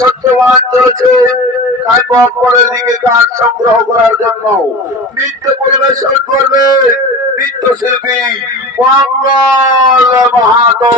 সত্যবান চলছে কাঠপরের দিকে কাঠ সংগ্রহ করার জন্য নৃত্য পরিবেশন করবে নৃত্যশিল্পী মঙ্গল মাহাতো।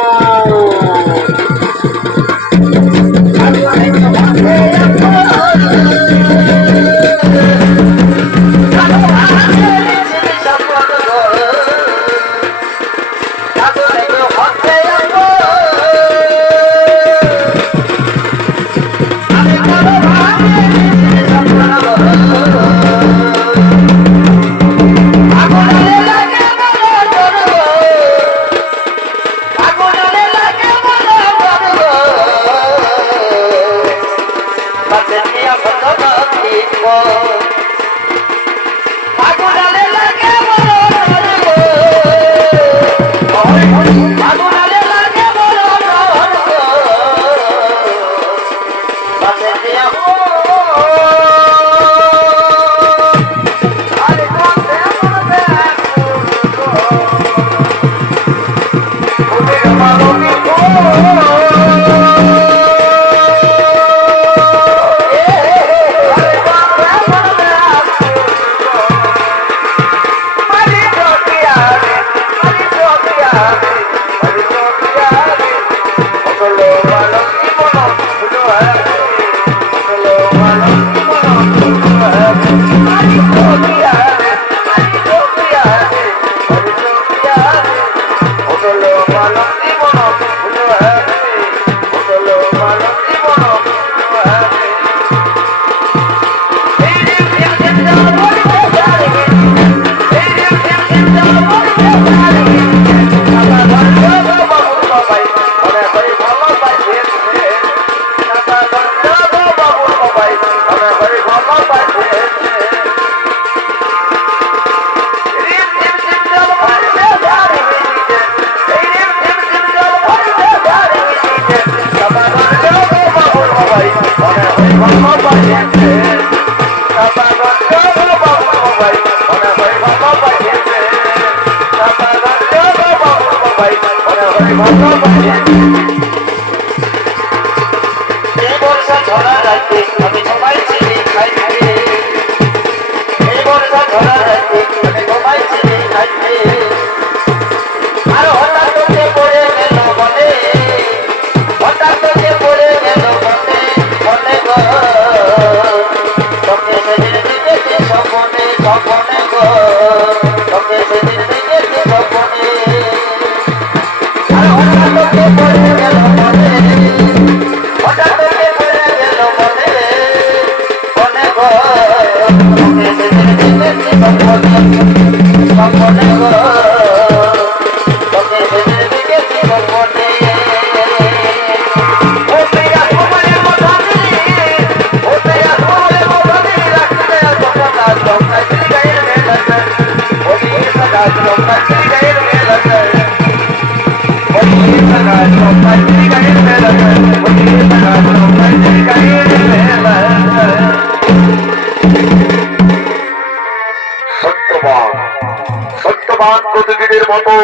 সত্যবান প্রতিদিনের মতো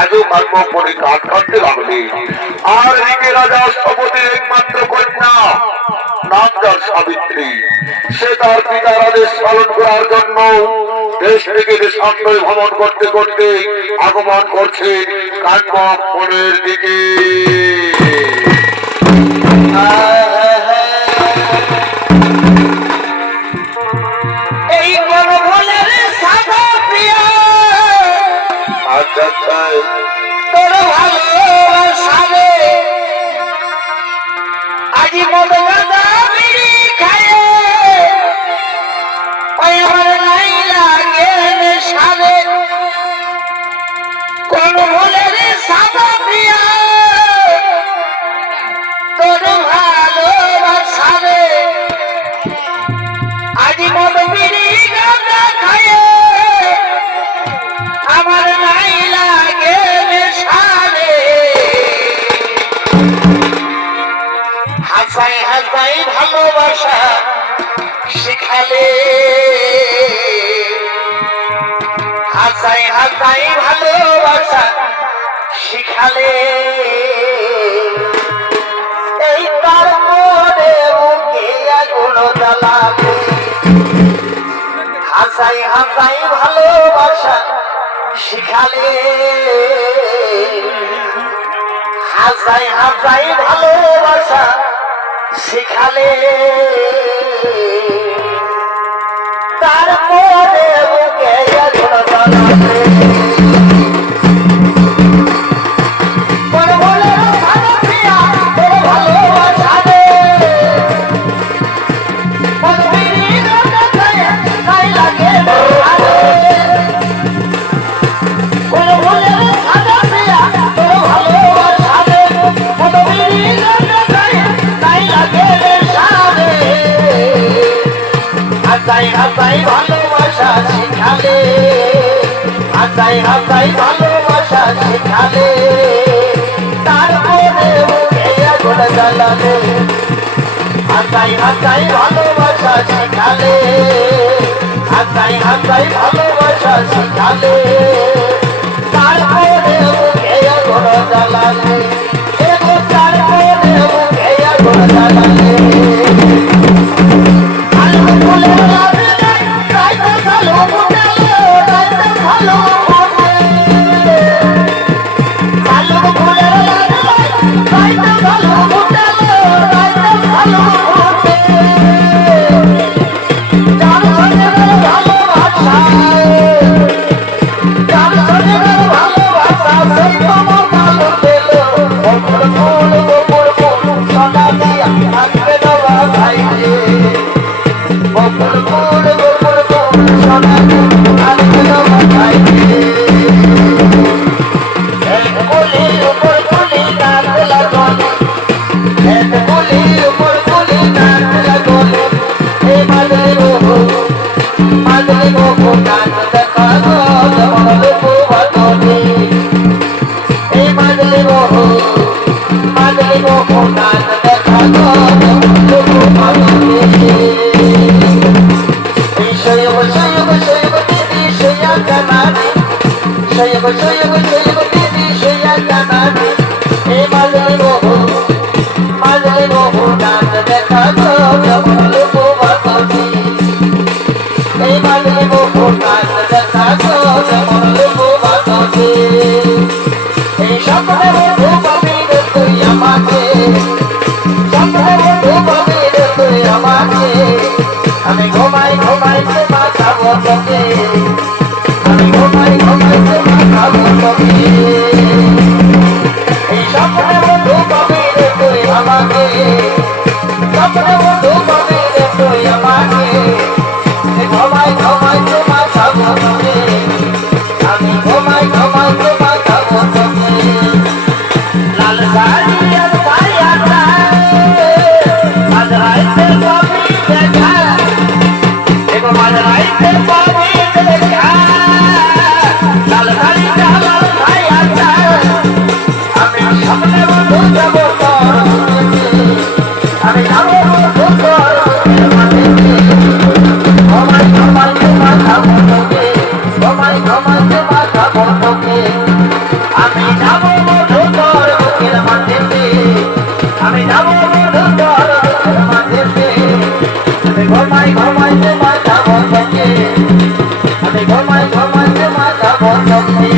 আজও কর্মপরি কাজ করতে লাগলে। আর এদিকে রাজা স্থপতির একমাত্র কন্যা নাম যার সাবিত্রী, সে তার পিতার আদেশ পালন করার জন্য দেশ থেকে দেশান্তরে ভ্রমণ করতে করতে আগমন করছে কাঠপরের দিকে। তোর ভালোবাসারে আজি মতো বিড়ি খায় আমার নাই লাগে সারে কোন ভুলের সাদা প্রিয়া তোর ভালো হাসাই ভালোবাসা শিখালে হাসাই হাসাই ভালোবাসা শিখালে এই তার মনে বুকে আগুন জ্বালালে হাসাই হাসাই ভালোবাসা শিখালে হাসাই হাসাই ভালোবাসা শিখালে তার মনে বুকে আগুন জ্বালালে হাসাই ভালোবাসা শিখালে হাসাই হাসাই ভালোবাসা শিখালে তারপরে বুকে আগুন জ্বালালে হাসাই হাসাই ভালোবাসা শিখালে হাসাই হাসাই ভালোবাসা শিখালে তারপরে বুকে আগুন জ্বালালে এগো তারপরে বুকে আগুন জ্বালালে আমি ঘুমাই ঘুমাইতে মাথা বসে আমি ঘুমাই ঘুমাইতে মাথা বসে এই স্বপ্নে বন্ধু পাবি রে তুই আমাকে স্বপ্নে বন্ধু পাবি রে তুই আমাকে ঘুমাই ঘুমাইতে মাথা বসে আমি ঘুমাই ঘুমাইতে মাথা বসে লাল শাড়ি আর পায়াটা আজ রাইতে পাবি দেখা মাঝরাইতে পাবি দেখা লাল শাড়িটা লাল ছায়াটা আমি স্বপ্নে বন্ধু যাবো তোর আমি যাবো বন্ধু তোর ঘুমাই ঘুমাইতে মাথা বন্ধকে ঘুমাই ঘুমাইতে মাথা বন্ধকে আমি যাবো বন্ধু তোর বুকের মাঝেতে আমি যাবো বন্ধু তোর বুকের মাঝেতে আমি ঘুমাই ঘুমাইতে মাথা বন্ধকে আমি ঘুমাই ঘুমাইতে মাথা বন্ধকে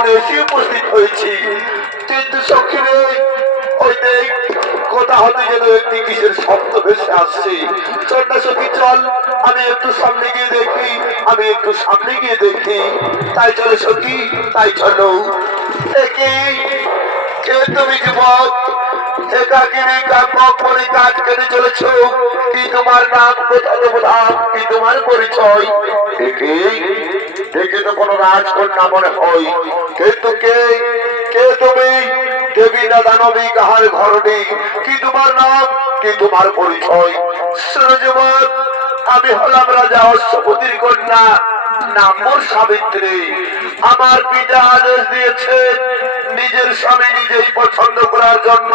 ভবনে এসে উপস্থিত হয়েছি, কিন্তু সখী রে, ওই দেখ কোথা হতে যেন একটি কিসের শব্দ ভেসে আসছে। চল না সখী চল, আমি একটু সামনে গিয়ে দেখি, আমি একটু সামনে গিয়ে দেখি। তাই চলো সখী, তাই চলো। একে কে তুমি যুবক, একাকিনী কাপড় পরে কাজ কেটে চলেছ? কি তোমার নাম, কোথা নাম, কি তোমার পরিচয়? দেখে দেখে তো কোনো রাজকন্যা মনে হয়, কিন্তু কে কে তুমি? দেবী না দানবী, কাহার ঘরণী? কি তোমার নাম, কি তোমার পরিচয়? শোনো যুবক, আমি হলাম রাজা অশ্বপতির কন্যা, নাম মোর সাবিত্রী। আমার পিতা আদেশ দিয়েছে নিজের স্বামী নিজেই পছন্দ করার জন্য,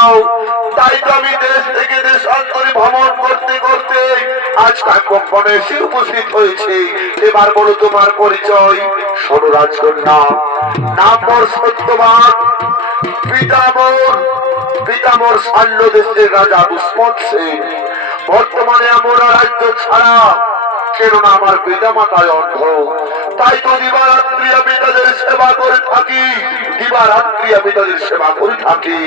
তাই তো আমি দেশ থেকে দেশান্তরে ভ্রমণ করতে করতে আজ কাকপনে এসে উপস্থিত হয়েছি। এবার বলো তোমার পরিচয়। শোনো রাজকন্যা, নাম মোর সত্যবান, পিতামোর শাল্য দেশের রাজা দুষ্মন্ত সেন। বর্তমানে আমরা রাজ্য ছাড়া, কেননা আমার পিতা মাতায় অন্ধ, তাই তো দিবারাত্রি আমি তাদের সেবা করে থাকি, দিবারাত্রি আমি তাদের সেবা করে থাকি।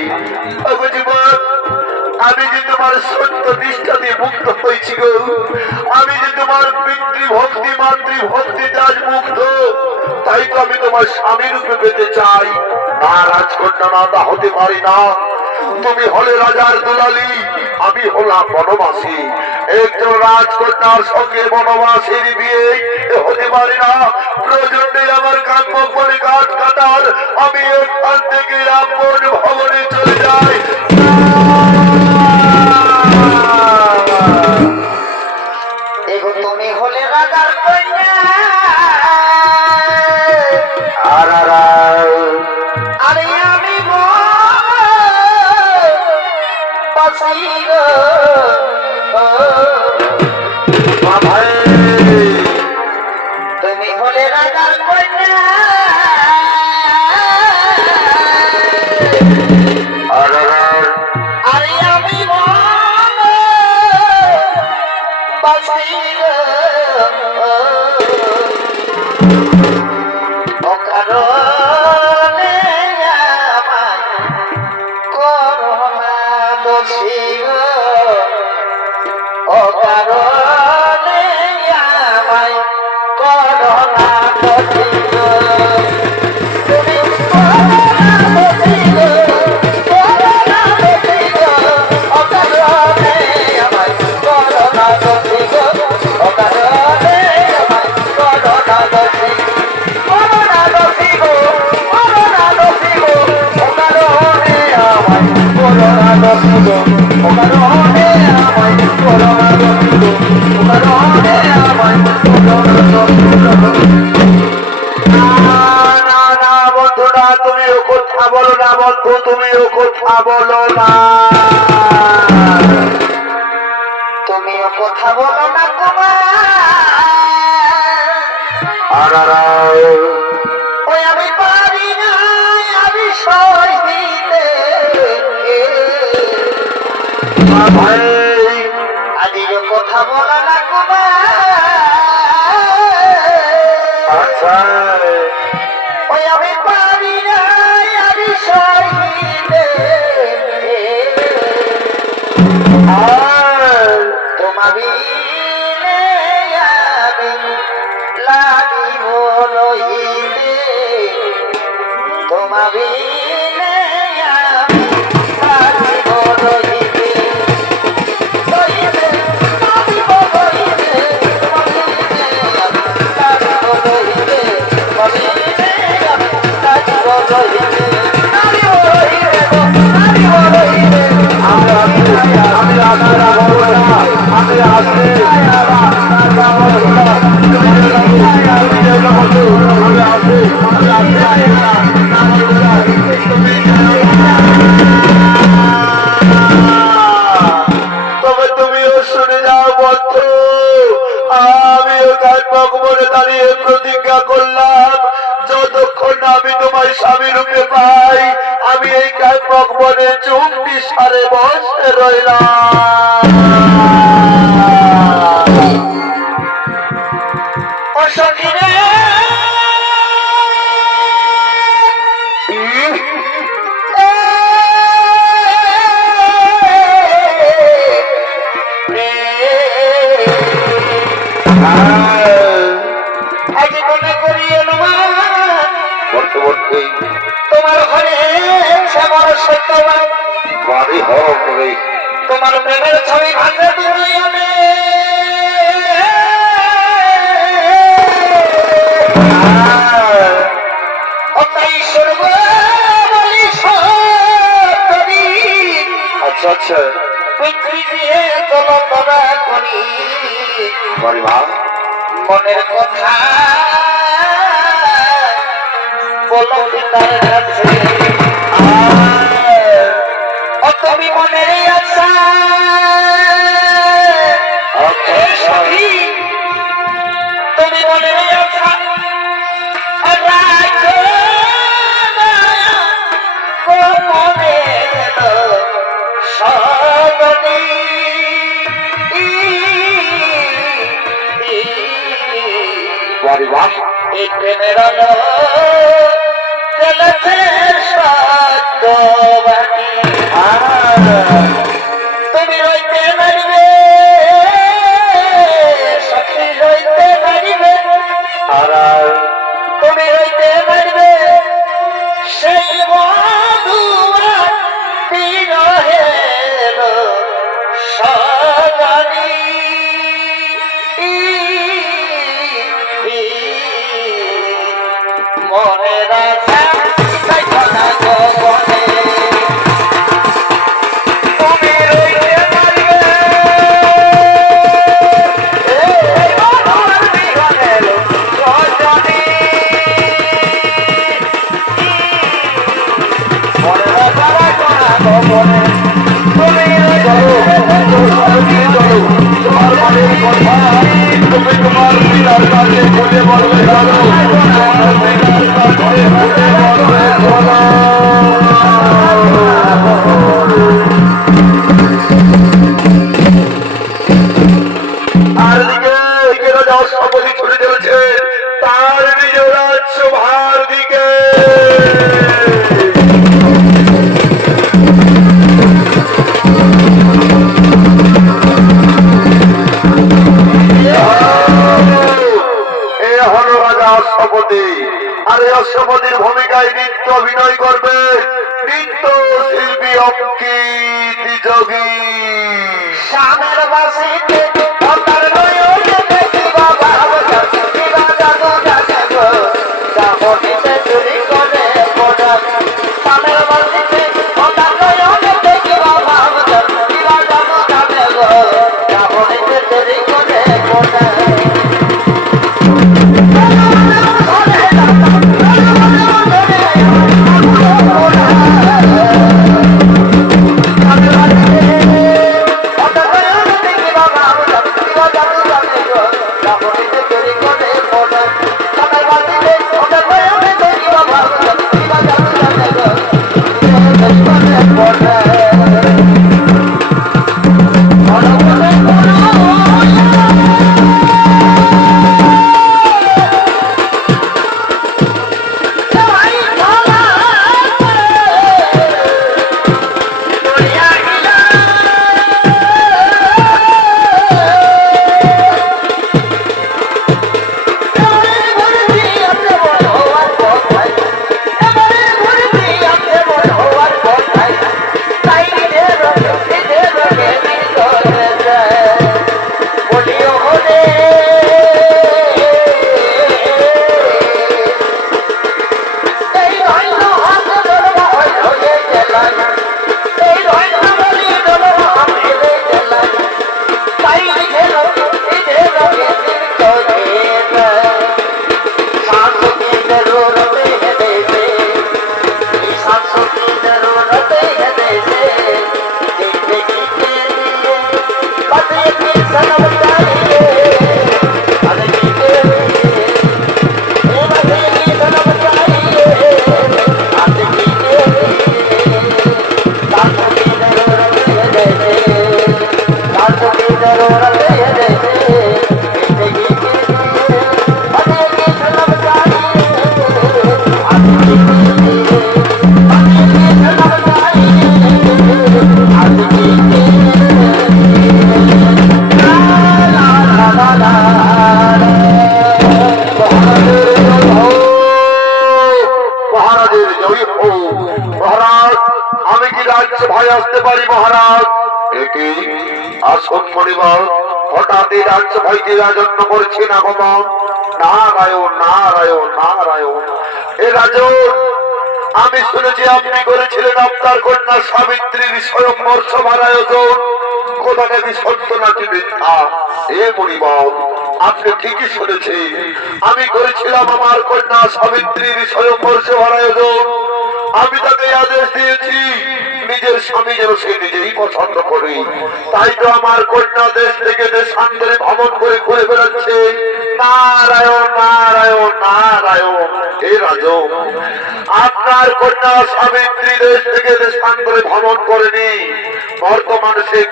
আমি যে তোমার সত্য নিষ্ঠা দিয়ে মুক্ত হয়েছি গো, আমি যে তোমার পিতৃভক্তি মাতৃভক্তিতে আজ মুক্ত, তাই তো আমি তোমার স্বামী রূপে পেতে চাই। না রাজকন্যা, না তা হতে পারি না। তুমি হলে রাজার দুলালি, আমি হলাম বনবাসী। একজন রাজকন্যার সঙ্গে বনবাসীর বিয়ে হতে পারে না। প্রয়োজন নেই আমার কাম্য করে কাঠ কাটার, আমি এখান থেকে আপন ভবনে চলে যাই। তুমি হলে রাজার কন্যা, আরে আমি তুমি হলে রাজার কন্যা, আরে আমি অকারণে আমার করোনা দোষী, অকারণে আমায় করোনা দোষী, তুমি করোনা দোষী, করোনা দোষী, অকারণে আমায় করোনা দোষী, অকারণে আমায় করোনা দোষী, করোনা দোষী, করোনা দোষী, অকারণে আমায় করোনা দোষী, অকারণে আমায় করোনা দোষী, অকারণে আমায় করোনা দোষী। না বন্ধুরা, তুমিও কথা বলো না বন্ধু, তুমিও কথা বলো না। তুমিও কথা বলো না আর ওই আমি পারি না, আমি সহিতে ভাই, আদিও কথা বলো না আচ্ছা ওই আমি পারি না, আমি সহিতে তোমার বিনে আমি লাগিব রহিতে, তোমার বিনে আমি লাগিব রহিতে, রহিতে লাগিব রহিতে, লাগিব রহিতে, রহিতে আমি লাগিব রহিতে, লাগিব রহিতে, লাগিব রহিতে, আমি রাজারা বলবো না, আমি আসছি তবে তুমিও শুনে যাও বন্ধু, আমিও কাকপক মনে দাঁড়িয়ে প্রতিজ্ঞা করলাম, যতক্ষণ না আমি তোমার স্বামী রূপে পাই, আমি এই কাকপক মনে চুক্তি সারে বসে রইলাম। ও সখিরে তোমার বাড়ি হোক রে তোমার প্রেমের ছবি ভাঙে দুনিয়াতে ওটাই সর্ব বলি সরি আচ্ছা আচ্ছা বিক্রি দিয়ে তলতরা করি বাড়ি মা মনের কথা বলো পিতার কাছে ও তুমি মনের আশা এ সখী তুমি মনের আশা রাখো না গোপনে সদনী বাড়ি মা এই প্রেমের আলো চলেছে সত্যবাদী তুমি রইতে পারিবে সখী রইতে পারিবে আর তুমি রইতে পারিবে সেই মধুয়া বিরহের সজনী মনের আশা দেখো না গোপনে তুমি রইতে পারিবে এই মধুর বিরহের সজনী মনের আশা দেখো না গোপনে তুমি তোমার বাড়ির কথা তুমি তোমার পিতার কাছে বলে বলবে চলো তোমার পিতার কাছে বলে বলবে চলো আর দিকে রাজা অশ্বপতি ছুটে চলেছে তার নিজ রাজ্য ভার দিকে অশ্বপতি আর এই অশ্বপতির ভূমিকায় নৃত্য অভিনয় করবে নৃত্য শিল্পী অঙ্কিত যোগী শ্যামের বাসিতে অতার নয়নে দেখিবা ভাবনা দিবা জাদু জানে গো জামনিতে চুরি করে পড়া শ্যামের বাসিতে অতার নয়নে দেখিবা ভাবনা দিবা জাদু জানে গো জামনিতে চুরি করে পড়া আমি কি রাজ্য ভয় আসতে পারি মহারাজ? এটি আসন পরিবার হঠাৎ এই রাজ্য ভয়কে রাজন্য করছে না গমন। নারায়ণ নারায়ণ নারায়ণ। এ রাজন, আমি শুনেছি আপনি করেছিলেন আপনার কন্যা সাবিত্রীর স্বয়ংবর সভার আয়োজন। কোথাটা কি সত্য নাকি মিথ্যা? এ পরিবার, আপনি ঠিকই শুনেছেন, আমি করেছিলাম আমার কন্যা সাবিত্রীর স্বয়ংবর সভার আয়োজন। আমি তাকে আদেশ দিয়েছি নিজের স্বামী যেন সে নিজেই পছন্দ করে। তাই তো আমার কন্যা দেশ থেকে দেশান্তরে ভ্রমণ করে ঘুরে বেড়াচ্ছে। নারায়ণ নারায়ণ নারায়ণ। হে রাজন, আপনার কন্যা সাবিত্রী দেশ থেকে দেশান্তরে ভ্রমণ করেনি। বর্তমানে সেই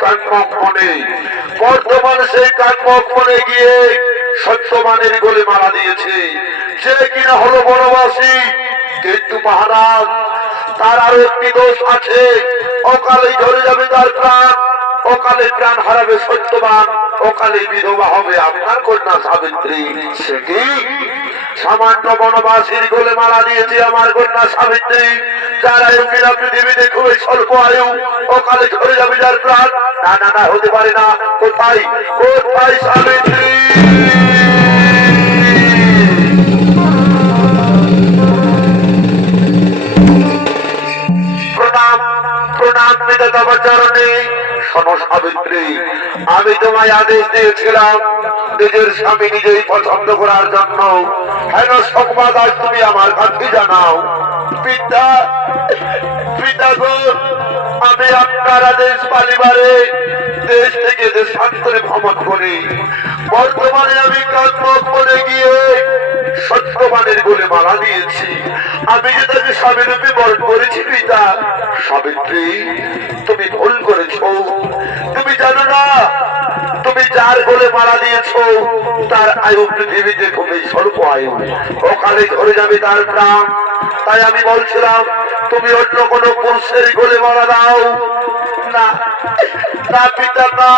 কান্মক মনে গিয়ে সত্যবানের গলে মারা দিয়েছে। সে কিনা হলো বনবাসী। কিন্তু মহারাজ, তার আরো একটি দোষ আছে। অকালে ঝরে যাবে তার প্রাণ, অকালে প্রাণ হারাবে সত্যবান, অকালে বিধবা হবে আপনার কন্যা সাবিত্রী। সে কি সামান্য বনবাসীর গোলে মারা দিয়েছে আমার কন্যা সাবিত্রী, যার আয়ু কিনা পৃথিবীতে খুবই স্বল্প আয়ু। অকালে ঝরে যাবে যার প্রাণ। না না না, হতে পারে না। কোথায় কোথায় সাবিত্রী? প্রণাম প্রণাম বিধাতা চরণে। শোনো সাবিত্রী, আমি তোমায় আদেশ দিয়েছিলাম নিজের স্বামী নিজেই পছন্দ করার জন্য। হেন সংবাদ আজ তুমি আমার কাছে জানাও। পিতা পিতা গো, আমি আপনার আদেশ পালিবারে দেশ থেকে দেশান্তরে ভ্রমণ করি। বর্তমানে আমি কান্মক বনে গিয়ে সত্যবানের বলে মারা দিয়েছি। আমি যে তাকে স্বামী রূপে বরণ করেছি পিতা। সাবিত্রী, তুমি ভুল করেছ। তুমি জানো না, তুমি যার গোলে মারা দিয়েছ তার আয়ু পৃথিবীতে খুবই স্বল্প আয়ু। অকালে ধরে যাবে তার প্রাণ। তাই আমি বলছিলাম তুমি অন্য কোনো পুরুষের গোলে মারা দাও। না না পিতা, না,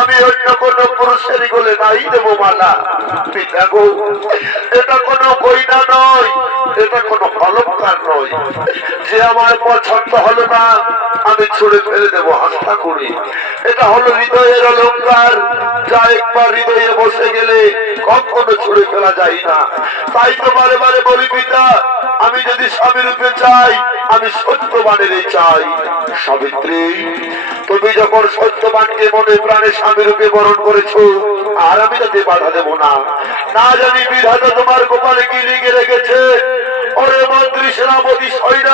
আমি অন্য কোন পুরুষের গোলে নাই দেবো মালা। পিতা গো, এটা কোনো গয়না নয়, এটা কোনো অলঙ্কার নয়। যে আমার পছন্দ হলো না আমি ছুড়ে ফেলে দেবো হাস্তা করে। এটা হলো হৃদয়ের অলঙ্কার, যা একবার হৃদয়ে বসে গেলে কখনো ছুড়ে ফেলা যায় না। তাই তো বারে বারে বলি পিতা, আমি যদি স্বামী রূপে চাই, আমি সত্যবানেরই চাই। সাবিত্রী, তুমি যখন সত্যবানকে মনে প্রাণে স্বামী রূপে বরণ করেছো, আর আমি তাতে বাধা দেব না। না জানি বিধাতা তোমার কপালে কি লিখে রেখেছে। ওরে মন্ত্রী, সেনাপতি, সৈন্য